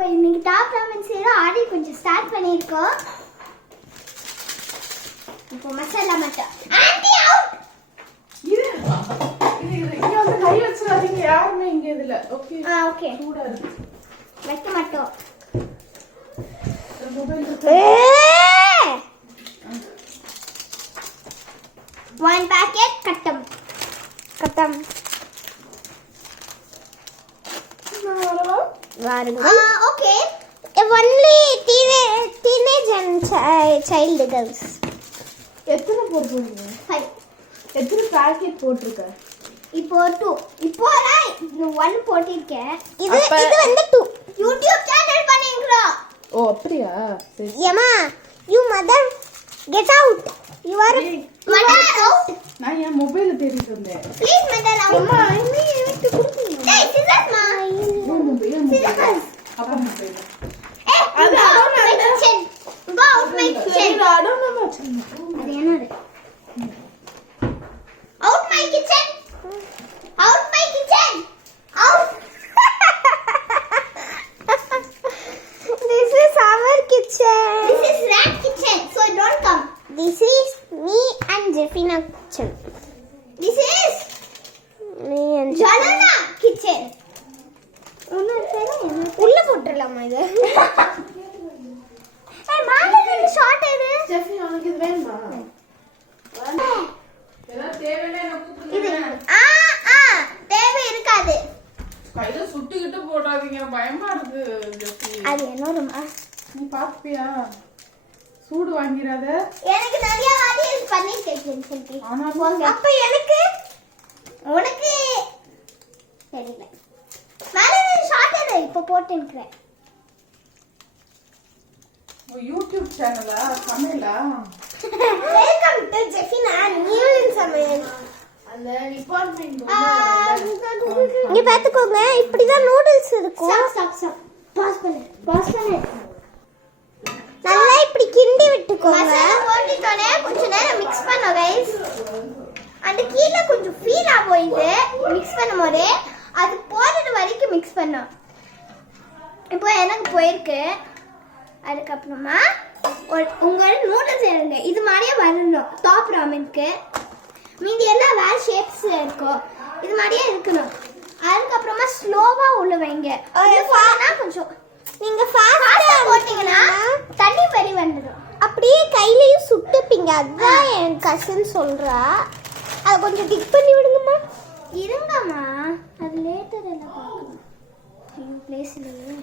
நம்ம இன்னைக்கு டாப் ராமன் செய்யறோம். ஆடி கொஞ்சம் ஸ்டார்ட் பண்ணிருக்கோம். இப்போ மசாலா மட்டும் ஆண்டி அவுட். இது இங்க வந்து கை வச்சிராதீங்க யாருமே இங்க இதுல. ஓகே ஓகே சூடா இருக்கு. வைக்க மாட்டோம். மொபைல் one packet கட்டம் கட்டம் okay only teenage and child girls. எத்தனை போடுறீங்க? 5. எத்தனை பாக்கெட் போட்டுருக்க? இப்போ 2. இப்போதான் 1 போட்டிருக்கேன். இது வந்து 2. YouTube சேனல் பண்ணிருக்கோம். ஓ அப்படியா? சரி. ஏமா you mother get out. You are mother out. நான் என் மொபைல தேடிட்டு இருந்தேன். Please mother out. அம்மா இன்னி எனக்கு கொடுங்க. டேய் சிசர்மா. மொபைல் அப்பா மொபைல். அது out my kitchen. Go out my kitchen. I don't know much. அது என்னது? Out my kitchen. Out my kitchen. Out. This is our kitchen. This is rat kitchen. So don't come. This is me and Jeffina kitchen. This is me and Jalana kitchen. உள்ள போட்டுறலாமா இது? ஏய் Malathi short எடு. ஜெஃபி உனக்கு இது வேணுமா? ஏதோ தேவையில்லை என்ன கூப்பிடுங்க. தேவை இருக்காது. கையில சுட்டுக்கிட்டு போடாதீங்க பயமா இருக்கு ஜெஃபி. அது என்னோடமா? நீ பாப்பியா? சூடு வாங்கிராத. எனக்கு நிறைய வாட்டி பண்ணிட்டேன் சொல்லி. ஆனா அப்ப எனக்கு உனக்கு தெரியல. நான் ஷார்ட் எடு இப்ப போட்டுக்கிறேன். யூடியூப் சேனலா சமையலா? வெல்கம் டு ஜெஃபினா நியூலன் சமையல். அந்த டிபார்ட்மென்ட் இங்க பாத்துக்கோங்க இப்படி தான் நூடுல்ஸ் இருக்கும். ஸ்டாப் பாஸ் பண்ணு. நல்லா இப்படி கிண்டி விட்டுக்கோங்க. மசாலா போட்டுட்டோனே கொஞ்ச நேரம் mix பண்ணோம் गाइस. அந்த கீழ கொஞ்சம் ஃபீல் ஆகும் இது mix பண்ணும்போது அது போறது வரைக்கும் mix பண்ணோம். இப்போ எனக்கு போயிருக்கு. அதுக்கு அப்புறமா உங்க நூடுல்ஸ் எடுங்க. இது மாதிரியே வரணும் டாப் ராமனுக்கு. மீதி எல்லாம் வேற ஷேப்ஸ் இருக்கும். இது மாதிரியே இருக்கணும். அதுக்கு அப்புறமா ஸ்லோவா உள்ள வைங்க. கொஞ்சம் நீங்க ஃபாஸ்டா போட்டீங்கன்னா தண்ணி பறி வந்துடும். அப்படியே கையிலயும் சுட்டுப்பீங்க. அதான் என் கசின் சொல்றா. அத கொஞ்சம் டிக் பண்ணி விடுங்கம்மா. இருங்கம்மா அது லேட்டர் எல்லாம் பார்க்கணும். ஐயோ பிளேஸ் இல்லையே.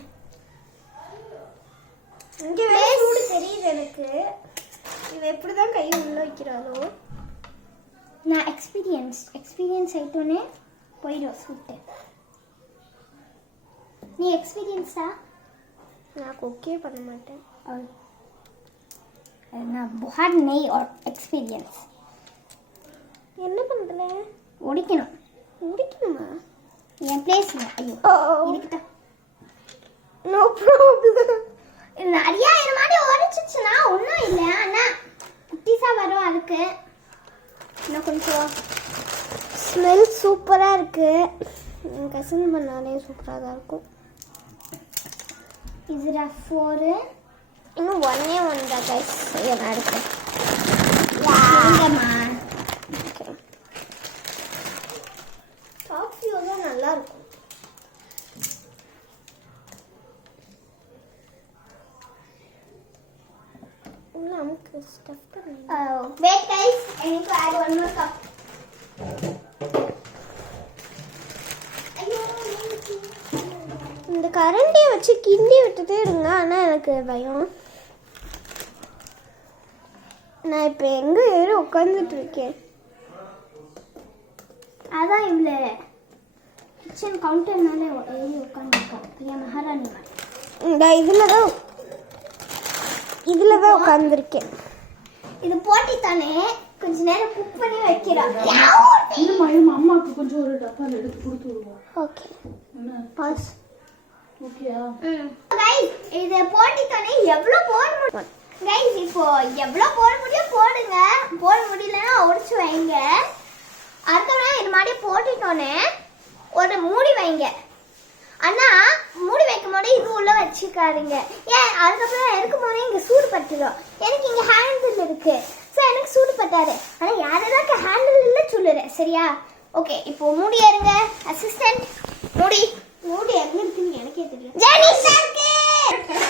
இங்க சூடு தெரியுது எனக்கு. இவ எப்படிதான் கை உள்ள வைக்கிறாளோ. நான் எக்ஸ்பீரியன்ஸ் ஆயிட்டோனே போயிடும் சுட்டு. நீ எக்ஸ்பீரியன்ஸா? நான் குக்கே பண்ண மாட்டேன். நான் बहुत नई और एक्सपीरियंस. என்ன பண்ற? உடைக்கணுமா? என் பிளேஸ் இல்ல. ஐயோ இருக்கட்ட. No problem. நிறைய இந்த மாதிரி உடைச்சிச்சுனா ஒண்ணும் இல்ல. ஆனா குட்டிஸா வரும். அதுக்கு இன்னும் கொஞ்சம் ஸ்மெல் சூப்பரா இருக்கு. கசின் பண்ணாலே சூப்பரா தான் இருக்கும். இதுல 4 இன்னும் ஒண்ணே தான் गाइस செய்யணும். அடுத்து யாங்கம்மா டாப் வியூ தான் நல்லா இருக்கும். உள்ள நமக்கு ஸ்டஃப் பண்ணு. வெயிட் गाइस எனக்கு ஆட் ஒன் மோர் கப். இந்த கரண்டியை வச்சு கிண்டி விட்டுட்டே இருங்க. ஆனால் எனக்கு பயம். நான் இப்போ எங்கே ஏறி உட்காந்துட்டு இருக்கேன். அதான் இவ்வளோ கிச்சன் கவுண்டர்னால ஏறி உட்காந்துருக்கேன். என் மகாராணி இந்த இதில் தான் உட்காந்துருக்கேன். இது போட்டி தானே கொஞ்ச நேரம் குக் பண்ணி வைக்கிறோம். அம்மாக்கு கொஞ்சம் ஒரு டப்பால எடுத்து கொடுத்து விடுவோம். Okay pass. ஓகேயா? गाइस இத போட்டிட்டோனே எவ்வளவு போட முடியும்? गाइस இப்போ எவ்வளவு போட முடியும் போடுங்க. போட முடியலனா உடைச்சு வைங்க. அடுத்தவங்க இது மாதிரி போட்டிட்டோனே ஒரு மூடி வைங்க. ஆனா மூடி வைக்கும் போது இது உள்ள வச்சுக்காதீங்க. ஏன் அதுக்கப்புறம் இருக்கும் போதே இங்க சூடு பட்டுடும். எனக்கு இங்க ஹேண்டில் இருக்கு, ஸோ எனக்கு சூடு பட்டாரு. ஆனா யாராவது ஹேண்டில் இல்லை சொல்லுறேன், சரியா? ஓகே, இப்போ மூடி ஏறுங்க. அசிஸ்டன்ட் மூடி எங்க இருக்குன்னு எனக்கே தெரியும். ஜெனிஸ் இருக்கு.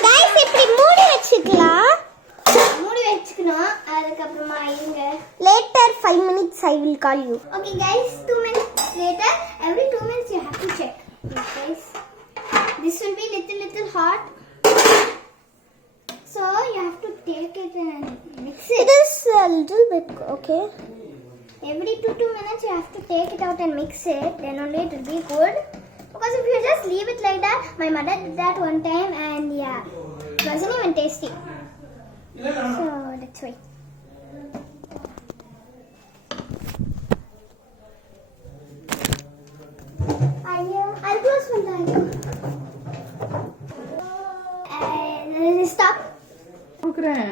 गाइस இப்படி மூடி வச்சுக்கலாம். மூடி வச்சுக்கணும். அதுக்கப்புறமா இருங்க. Later 5 minutes I will call you. Okay guys, 2 minutes later. Every 2 minutes you have to check. Yes, guys. This will be little hot. So you have to take it and mix it. It is a little bit okay. Every 2 minutes you have to take it out and mix it. Then only it will be good. Because if you just leave it like that, my mother did that one time and yeah, it wasn't even tasty. So that's why. I'll close one time. And stop. குடுக்குறேன்.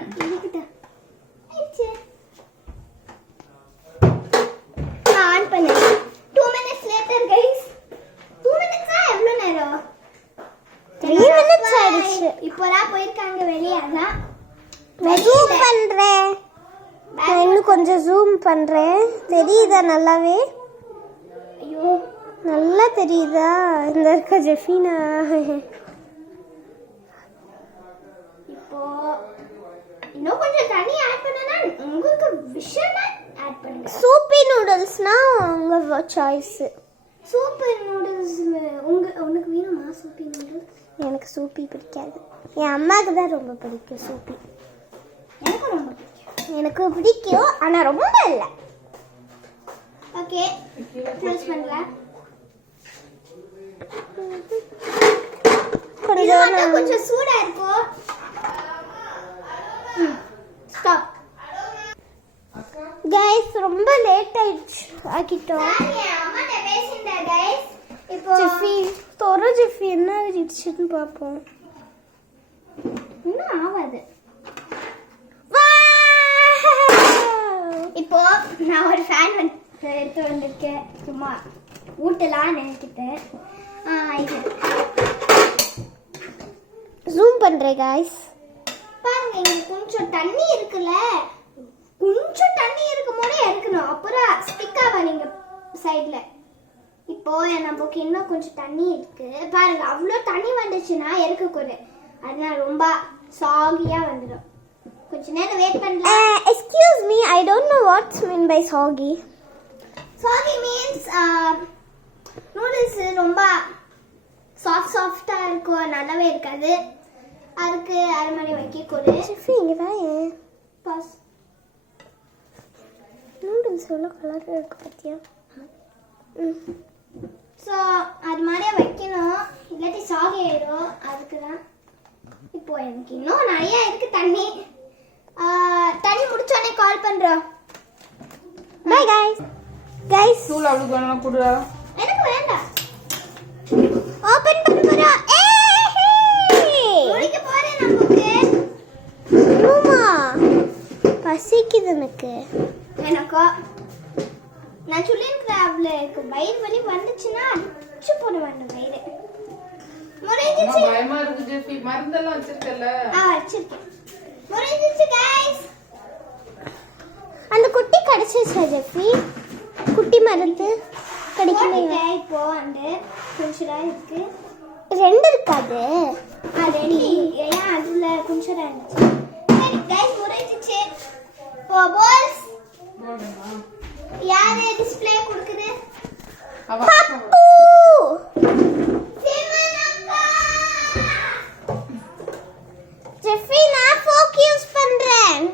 On பண்ணு. 2 minutes later guys. 2 minutes எவ்வளவு நேரம்? 3 minutes ஆயிடுச்சு. இப்போதான் போயிருக்காங்க வெளிய. அதான் zoom பண்றேன். நான் இன்னும் கொஞ்சம் ஜூம் பண்றேன். தெரியுதா நல்லாவே? ஐயோ நல்லா தெரியுதா? இந்த இருக்க ஜெஃபினா. இப்போ இன்னும் கொஞ்சம் தண்ணி ஆட் பண்ணனா உங்களுக்கு விஷயம் ஆட் பண்ணுங்க. சூப்பி நூடுல்ஸ்னா உங்க சாய்ஸ். சூப்பி நூடுல்ஸ் உங்களுக்கு வேணுமா? சூப்பி நூடுல்ஸ் எனக்கு சூப்பி பிடிக்காது. என் அம்மாக்கு தான் ரொம்ப பிடிக்கும் சூப்பி. எனக்கு ரொம்ப பிடிக்கும். எனக்கு பிடிக்கும் ஆனா ரொம்ப இல்ல. ஓகே க்ளோஸ் பண்ணலாம். கொஞ்சம் சூடா இருக்கும். ஸ்டாப். गाइस ரொம்ப லேட் ஆயிடுச்சு ஆக்கிட்டோம். அம்மாட்ட பேசிட்டேன் गाइस. இப்போ ஜெஃபி என்ன ஆயிடுச்சுன்னு பாப்போம். இன்னும் ஆவாது. இப்போ நான் ஒரு ஃபேன் எடுத்து வந்திருக்கேன். சும்மா ஊட்டலாம் நினைக்கிட்டேன். இது ஜூம் பண்றேன் गाइस. பாருங்க இங்க கொஞ்சம் தண்ணி இருக்குல்ல, கொஞ்சம் தண்ணி இருக்கும்போதே இருக்கணும். அப்புறம் ஸ்டிக் ஆவாதீங்க சைடுல. இப்போ நமக்கு இன்னும் கொஞ்சம் தண்ணி இருக்கு பாருங்க. அவ்வளோ தண்ணி வந்துச்சுன்னா இருக்கக்கூடாது. அதனால ரொம்ப சாகியா வந்துடும். கொஞ்ச நேரம் வெயிட் பண்ணலாம். Excuse me, I don't know what's mean by சாகி. சாகி மீன்ஸ் நூடுல்ஸ் ரொம்ப சாஃப்டா இருக்கும், நல்லாவே இருக்காது. அதுக்கு அது மாதிரி வைக்க கூட இங்கே தான் பாஸ். நூடுல்ஸ் எவ்வளோ கலராக இருக்கு பார்த்தியா? ஸோ அது மாதிரியே வைக்கணும், இல்லாட்டி சாகி ஆயிடும். அதுக்கு தான் இப்போ எனக்கு இன்னும் நிறையா இருக்கு தண்ணி. தண்ணி முடிச்சோடனே கால் பண்ணுறோம். Bye guys. கைஸ் தூள் அவளுக்கு வேணா குடுறா. எனக்கு வேண்டாம். ஓபன் பண்ண போறோம். முடிக்க போறேன் நமக்கு. அம்மா பசிக்குது எனக்கு. நான் சொல்லியிருக்கிறேன் அவளுக்கு வயிறு வலி வந்துச்சுன்னா அடிச்சு போட வேண்டும் வயிறு. முறைஞ்சிச்சு. பயமா இருக்கு ஜெஃபி. மருந்தெல்லாம் வச்சிருக்கல? வச்சிருக்கேன். முறைஞ்சிச்சு गाइस. அந்த குட்டி கடிச்சிச்சா ஜெஃபி? குட்டி மருந்து கடிக்கலையா? இப்போ அந்த கொஞ்சரா இருக்கு. ரெண்டு இருக்காது. ரெண்டு ஏன் அதுல கொஞ்சரா இருந்துச்சு. சரி गाइस முறைஞ்சிச்சு. பால்ஸ் போடுமா? யாரே டிஸ்ப்ளே கொடுக்குது? பப்பு. சிமனக்கா. ஜெஃபி நான் ஃபோக் யூஸ் பண்றேன்.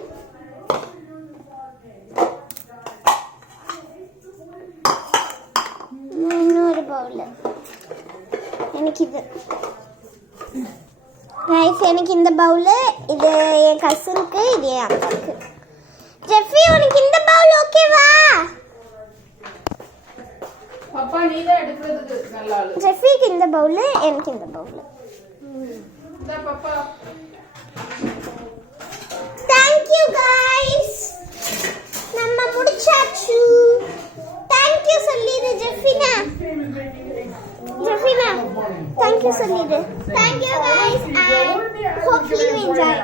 இன்னொரு பவுல். எனக்கு இது ரைஸ். எனக்கு இந்த பவுல். இது என் கசினுக்கு, இது என் அக்காவுக்கு. ஜெஃபி உனக்கு இந்த பவுல் ஓகேவா? பாப்பா நீ தான் எடுக்கிறதுக்கு நல்ல ஆளு. ஜெஃபிக்கு இந்த பவுல், எனக்கு இந்த பவுல். இந்த பாப்பா. Thank you guys. நம்ம முடிச்சாச்சு. Thank you சொல்லிடு ஜெஃபினா. ஜெஃபினா thank என்ஜாய்.